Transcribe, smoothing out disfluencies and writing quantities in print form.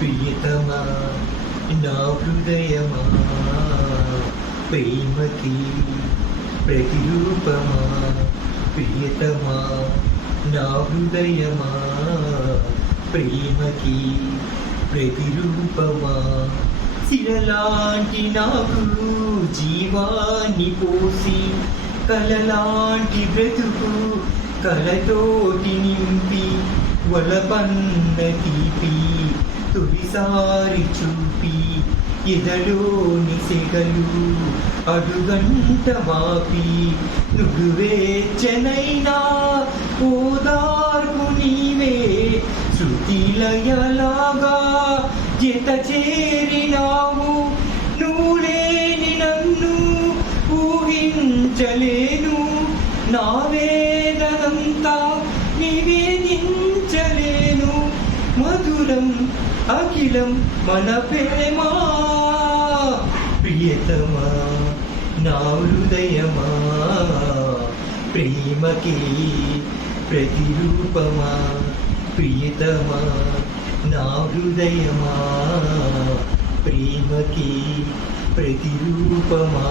ప్రియతమా నా హృదయమా ప్రేమకి ప్రతిరూపమా ప్రియతమా నా హృదయమా ప్రేమకి ప్రతిరూపమా శిలలాంటి నాకు జీవాన్ని పోసి కలలాంటి బ్రతుకు కలతోటి నింపి వలపన్న తీపి తొలిసారి చూపి ఎదలోని సెగలు అడుగంట మాపి నువ్వేచ్చనైనా ఓదార్పు నీవే శృతిలయలాగా జత చేరినావు నువ్వు లేని నన్ను ఊహించలేను నా వేదనంతా నివేదించలేను మధురం అఖిలం మన ప్రేమ ప్రియతమా నా హృదయమా ప్రేమకి ప్రతిరూపమా ప్రియతమా నా హృదయమా ప్రేమకి ప్రతిరూపమా.